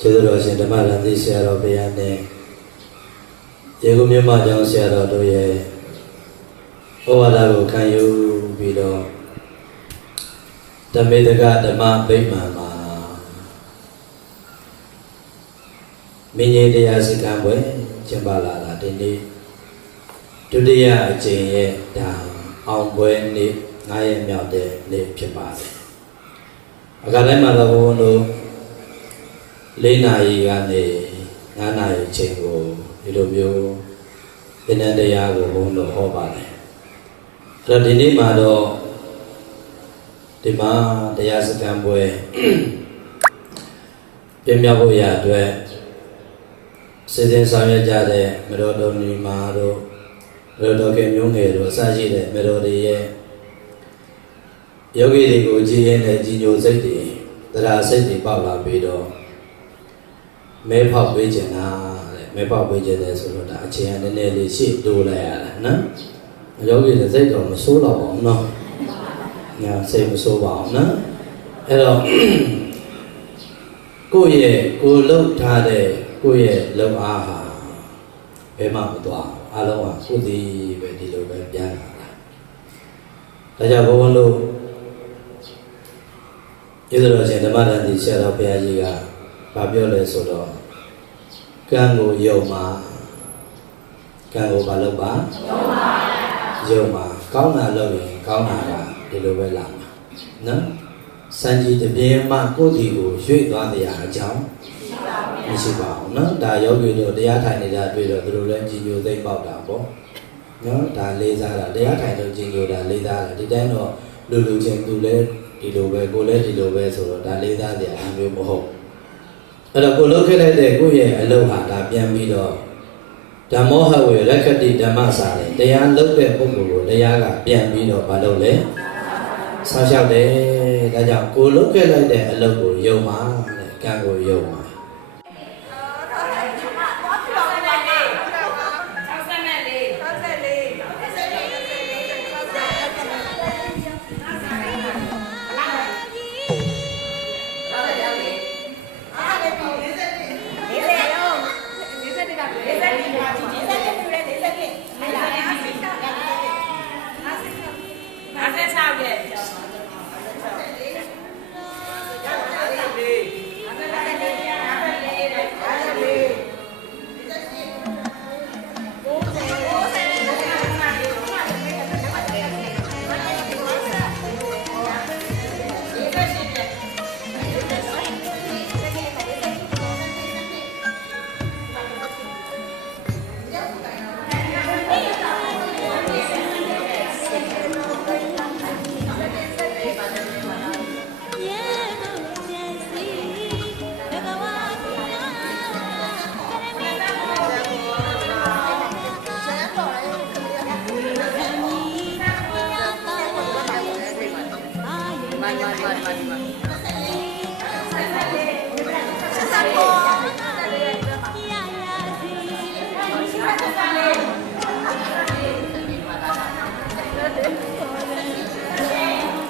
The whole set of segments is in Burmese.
ကျေးဇူးတော်ရှင်ဓမ္မရန်သီဆရာတော်ဘုရားနဲ့ရေကုမြတ်မကျောင်းဆရာတော်တို့ရဲ့ဩဝါဒကိုခံယူပြီးတော့ဓမ္မေတကဓမ္မဗိမာန်မှာမင်းကြီးတရားစခန်းပွဲကျင်းပလာတာဒီနေ့ဒုတိယအကြိမ်ရဲ့ဒါအောင်ပွဲနေ့9ရက်မြောက်တဲ့နေ့ဖြစ်ပါတယ်အခါတိုင်းမှာတော့ဘုန်းဘုန်းတို့ ၄နာရီကနေ9နာရီချိန်ကိုဒီလိုမျိုးသင်္ဍတရားကိုဘုန်းတော်ဟောပါတယ်အဲ့တော့ဒီနေ့မှာတော့ဒီမှာတရားစခန်းပွဲပြင်းပြဖို့ရအတွက်စေစဉ်ဆောင်ရွက်ကြတဲ့မတော်တော်ညီမတို့မတော်တော်ခင်မျိုးငယ်တို့အစရှိတဲ့မတော်တွေရဲ့ယောဂီတွေကိုကြည်ရင်နဲ့ကြည်ညိုစိတ်တွေတရားစိတ်တွေပေါက်လာပြီးတော့ မဲဖောက်ပေးခြင်းလားတဲ့မဲဖောက်ပေးခြင်းလဲဆိုတော့ဒါအချိန်ကနည်းနည်းလေးရှေ့တိုးလိုက်ရတာနော်ယောဂီတွေစိတ်တော်မဆိုးတော့ပါဘူးနော်ညာစိတ်မဆိုးပါဘူးနော်အဲ့တော့ကိုယ့်ရဲ့ကိုယ်လှုပ်ထားတဲ့ကိုယ့်ရဲ့လုံအားဟာဘယ်မှမသွားဘူးအလုံးကကိုယ်ဒီပဲဒီလိုပဲပြန်လာတာဒါကြောင့်ဘုန်းဘုန်းတို့ကျေးဇူးတော်ရှင်ဓမ္မတန်တိဆရာတော်ဘုရားကြီးက ဗာပြောလဲဆိုတော့ကံကိုယုံမှာကံကိုမလုပ်ပါယုံပါကောင်းတာလုပ်ရင်ကောင်းတာကဒီလိုပဲလာမှာနော်စံကြီးတစ်ပြင်းမှကိုယ့်ဒီကိုရွေ့သွားတရားအကြောင်းမရှိပါဘူးနော်ဒါယောဂီတို့တရားထိုင်နေတာတွေ့တော့သူတို့လည်းကြည်ညိုသိမ့်ပေါက်တာပေါ့နော်ဒါလေးစားတာတရားထိုင်လို့ကြည်ညိုတာလေးစားတာဒီတိုင်းတော့လူလူချင်းသူလည်းဒီလိုပဲကိုယ်လည်းဒီလိုပဲဆိုတော့ဒါလေးစားစရာအမျိုးမဟုတ် အဲ့တော့ကိုလုတ်ခဲ့လိုက်တဲ့ကိုယ့်ရဲ့အလုပ်ဟာဒါပြန်ပြီးတော့ဓမ္မောဟဝေရက္ခတိဓမ္မစာတယ်တရားလုတ်တဲ့ပုဂ္ဂိုလ်ကိုတရားကပြန်ပြီးတော့မလုပ်လဲဆောင်းလျှောက်တယ်ဒါကြောင့်ကိုလုတ်ခဲ့လိုက်တဲ့အလုပ်ကိုယုံပါတဲ့ကံကိုယုံပါ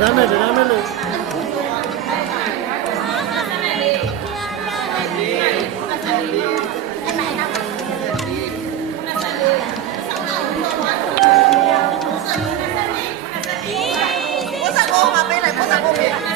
ဒါမဲ့ဒါမဲ့လို့ကိုယ်စားကိုမပေးလိုက်ကိုယ်စားကိုပေး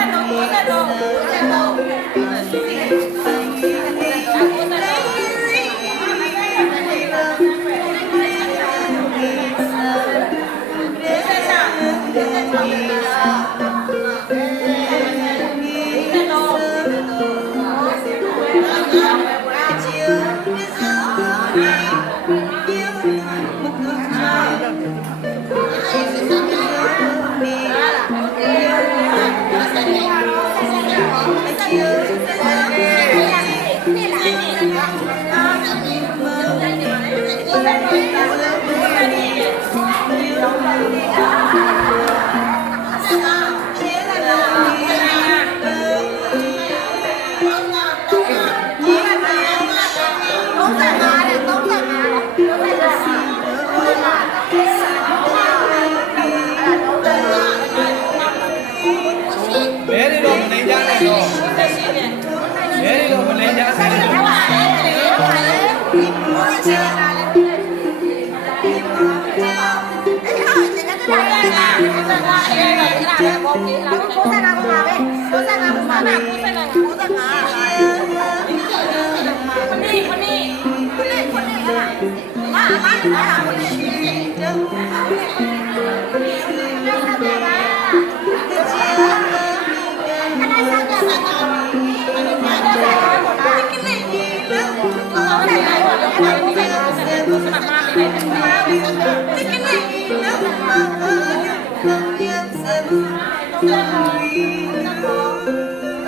ဘဲ น่ะพูดไปเลยพูดสักหาคนนี่คนนี่คนนี่คนนี่อะไรมามามาคนนี้เจอคนนี้คนนี้คนนี้เ Thank you.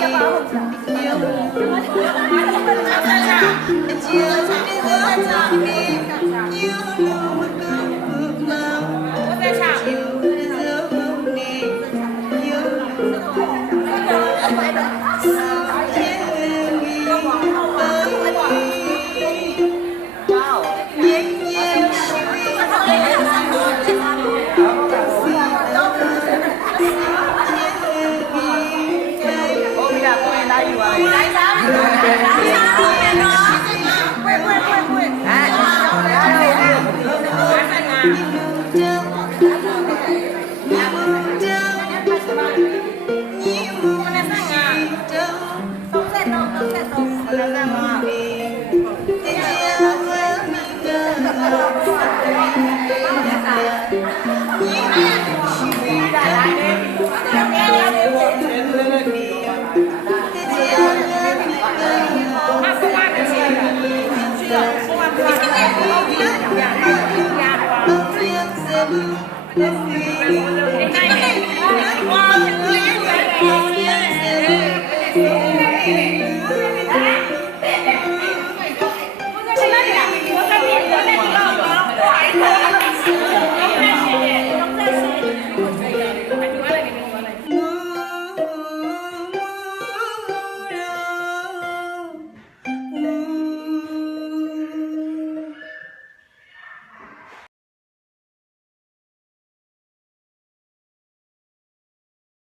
You know.